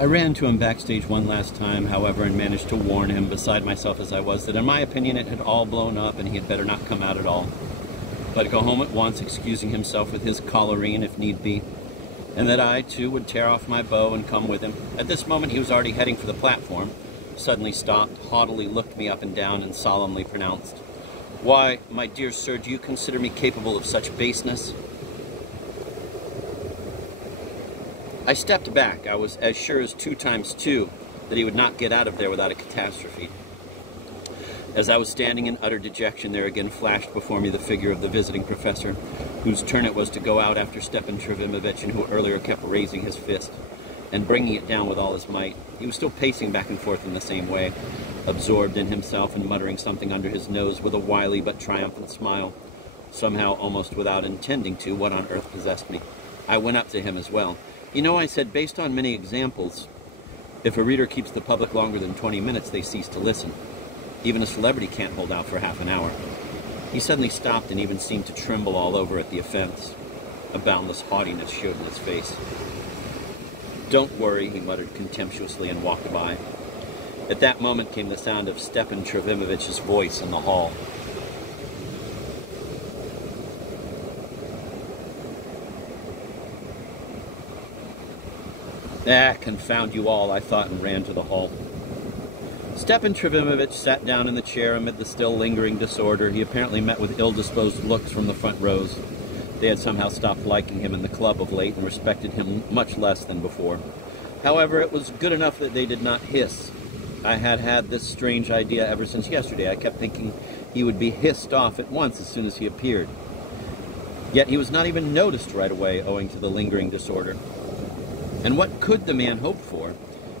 I ran to him backstage one last time, however, and managed to warn him, beside myself as I was, that in my opinion it had all blown up and he had better not come out at all, but go home at once, excusing himself with his collarine if need be, and that I, too, would tear off my bow and come with him. At this moment he was already heading for the platform, suddenly stopped, haughtily looked me up and down, and solemnly pronounced, "Why, my dear sir, do you consider me capable of such baseness?" I stepped back. I was as sure as 2 times 2 that he would not get out of there without a catastrophe. As I was standing in utter dejection, there again flashed before me the figure of the visiting professor, whose turn it was to go out after Stepan Trofimovich, and who earlier kept raising his fist and bringing it down with all his might. He was still pacing back and forth in the same way, absorbed in himself and muttering something under his nose with a wily but triumphant smile, somehow almost without intending to. What on earth possessed me? I went up to him as well. "You know," I said, "based on many examples, if a reader keeps the public longer than 20 minutes, they cease to listen. Even a celebrity can't hold out for half an hour." He suddenly stopped and even seemed to tremble all over at the offense. A boundless haughtiness showed in his face. "Don't worry," he muttered contemptuously and walked by. At that moment came the sound of Stepan Trovimovich's voice in the hall. "Ah, confound you all," I thought, and ran to the hall. Stepan Trofimovich sat down in the chair amid the still lingering disorder. He apparently met with ill-disposed looks from the front rows. They had somehow stopped liking him in the club of late and respected him much less than before. However, it was good enough that they did not hiss. I had had this strange idea ever since yesterday. I kept thinking he would be hissed off at once as soon as he appeared. Yet he was not even noticed right away, owing to the lingering disorder. And what could the man hope for,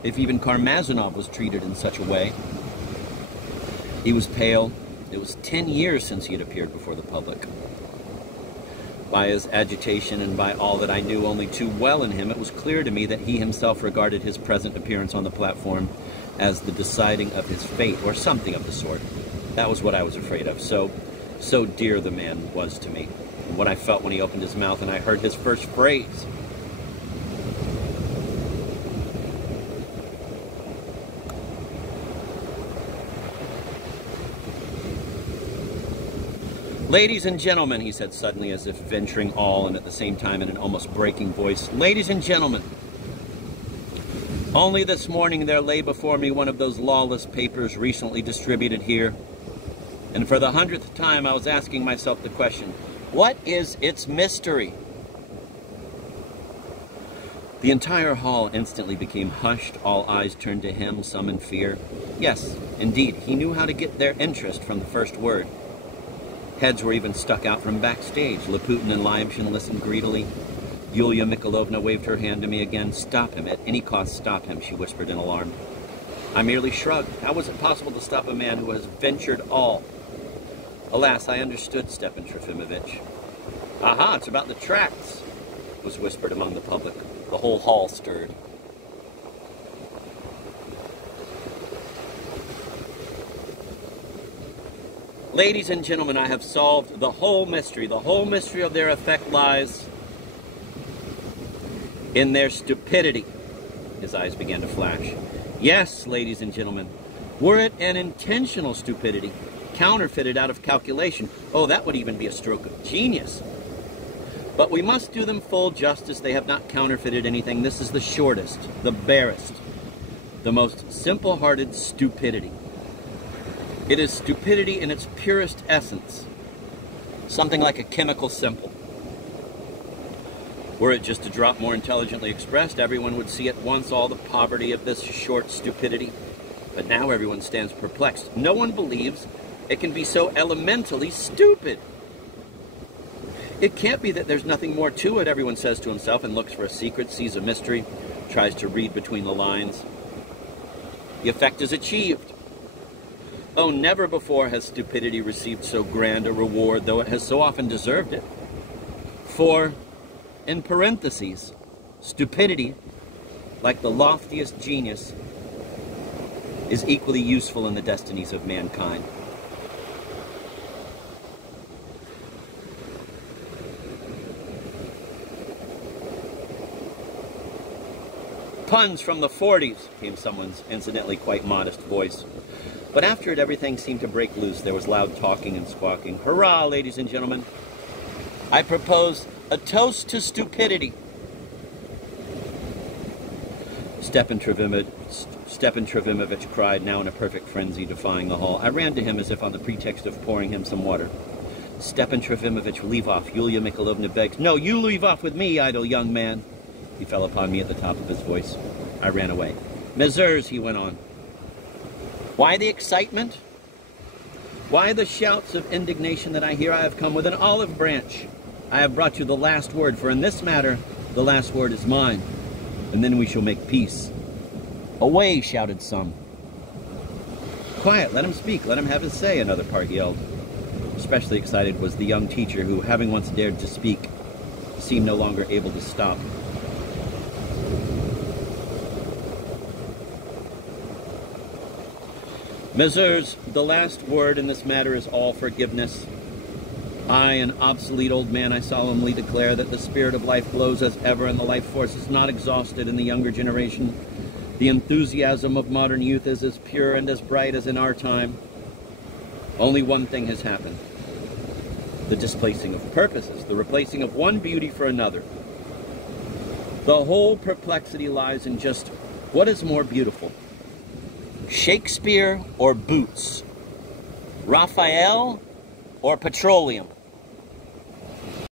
if even Karmazinov was treated in such a way? He was pale. It was 10 years since he had appeared before the public. By his agitation and by all that I knew only too well in him, it was clear to me that he himself regarded his present appearance on the platform as the deciding of his fate, or something of the sort. That was what I was afraid of. So dear the man was to me. And what I felt when he opened his mouth and I heard his first phrase. "Ladies and gentlemen," he said suddenly, as if venturing all and at the same time in an almost breaking voice, "ladies and gentlemen, only this morning there lay before me one of those lawless papers recently distributed here, and for the 100th time I was asking myself the question, what is its mystery?" The entire hall instantly became hushed. All eyes turned to him, some in fear. Yes, indeed, he knew how to get their interest from the first word. Heads were even stuck out from backstage. Laputin and Lyamshin listened greedily. Yulia Mikhailovna waved her hand to me again. "Stop him, at any cost stop him," she whispered in alarm. I merely shrugged. How was it possible to stop a man who has ventured all? Alas, I understood Stepan Trofimovich. "Aha, it's about the tracts," was whispered among the public. The whole hall stirred. "Ladies and gentlemen, I have solved the whole mystery. The whole mystery of their effect lies in their stupidity." His eyes began to flash. "Yes, ladies and gentlemen, were it an intentional stupidity, counterfeited out of calculation, oh, that would even be a stroke of genius. But we must do them full justice. They have not counterfeited anything. This is the shortest, the barest, the most simple-hearted stupidity. It is stupidity in its purest essence, something like a chemical simple. Were it just a drop more intelligently expressed, everyone would see at once all the poverty of this short stupidity. But now everyone stands perplexed. No one believes it can be so elementally stupid. It can't be that there's nothing more to it, everyone says to himself, and looks for a secret, sees a mystery, tries to read between the lines. The effect is achieved. Oh, never before has stupidity received so grand a reward, though it has so often deserved it. For, in parentheses, stupidity, like the loftiest genius, is equally useful in the destinies of mankind. Puns from the 40s, came someone's incidentally quite modest voice. But after it, everything seemed to break loose. There was loud talking and squawking. Hurrah, ladies and gentlemen. I propose a toast to stupidity. Stepan Trofimovich cried, now in a perfect frenzy, defying the hall. I ran to him as if on the pretext of pouring him some water. Stepan Trofimovich, leave off. Yulia Mikhailovna begged. No, you leave off with me, idle young man. He fell upon me at the top of his voice. I ran away. Messieurs, he went on. Why the excitement? Why the shouts of indignation that I hear? I have come with an olive branch. I have brought you the last word, for in this matter, the last word is mine. And then we shall make peace. Away, shouted some. Quiet, let him speak, let him have his say, another part yelled. Especially excited was the young teacher who, having once dared to speak, seemed no longer able to stop. Messieurs, the last word in this matter is all forgiveness. I, an obsolete old man, I solemnly declare that the spirit of life glows as ever and the life force is not exhausted in the younger generation. The enthusiasm of modern youth is as pure and as bright as in our time. Only one thing has happened. The displacing of purposes, the replacing of one beauty for another. The whole perplexity lies in just what is more beautiful, Shakespeare or boots, Raphael or petroleum.